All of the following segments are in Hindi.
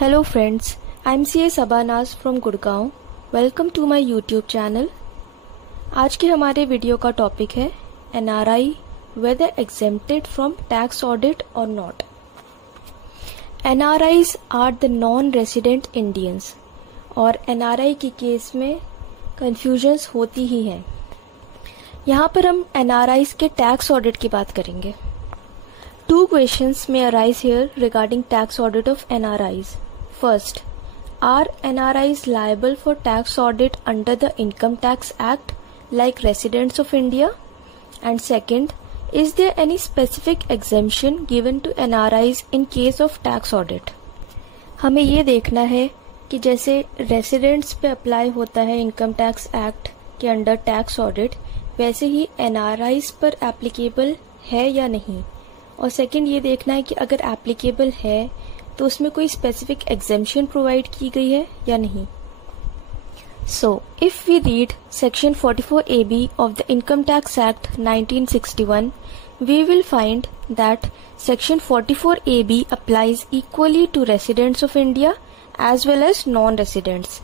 Hello friends, I'm CA Sabanaz from Gurgaon. Welcome to my YouTube channel. आज के हमारे वीडियो का टॉपिक है NRI whether exempted from tax audit or not. NRIs are the non-resident Indians और NRI के केस में confusions होती ही हैं. यहाँ पर हम NRIs के tax audit की बात करेंगे. Two questions may arise here regarding tax audit of NRIs. First, are NRIs liable for tax audit under the Income Tax Act like residents of India? And second, is there any specific exemption given to NRIs in case of tax audit? हमें ये देखना है कि जैसे रेसिडेंट्स पे अप्लाई होता है इनकम टैक्स एक्ट के अंडर टैक्स ऑडिट, वैसे ही NRIs पर एप्लीकेबल है या नहीं. और सेकंड ये देखना है कि अगर एप्लीकेबल है तो उसमें कोई स्पेसिफिक एग्जेम्पशन प्रोवाइड की गई है या नहीं. So if we read section 44AB of the income tax act 1961, we will find that section 44AB applies equally to residents of India as well as non-residents,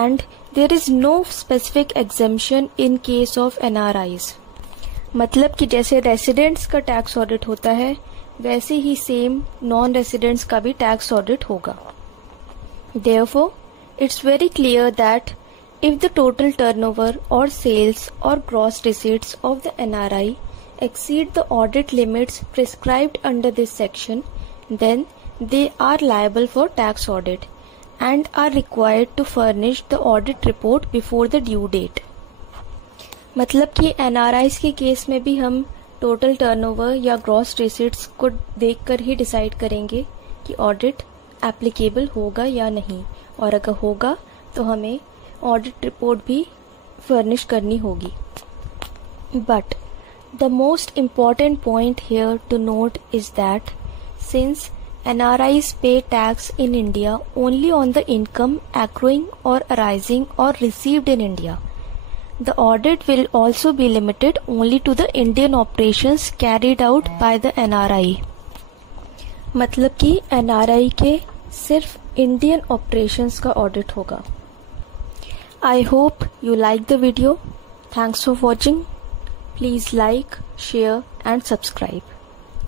and there is no specific exemption in case of NRIs. मतलब कि जैसे रेसिडेंट्स का टैक्स ऑडिट होता है वैसे ही सेम नॉन रेसिडेंट्स का भी टैक्स ऑडिट होगा. Therefore, it's very clear that if the total turnover or sales or gross receipts of the NRI exceed the audit limits prescribed under this section, then they are liable for tax audit and are required to furnish the audit report before the due date. मतलब कि NRIs के केस में भी हम टोटल टर्नओवर या ग्रॉस रिसीट्स को देखकर ही डिसाइड करेंगे कि ऑडिट एप्लीकेबल होगा या नहीं, और अगर होगा तो हमें ऑडिट रिपोर्ट भी फर्निश करनी होगी. But the most important point here to note is that since NRIs pay tax in India only on the income accruing or arising or received in India, the audit will also be limited only to the Indian operations carried out by the NRI. मतलब कि NRI के सिर्फ इंडियन ऑपरेशंस का ऑडिट होगा. I hope you like the video. Thanks for watching. Please like, share and subscribe.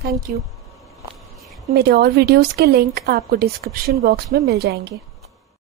Thank you. मेरे और वीडियोस के लिंक आपको डिस्क्रिप्शन बॉक्स में मिल जाएंगे.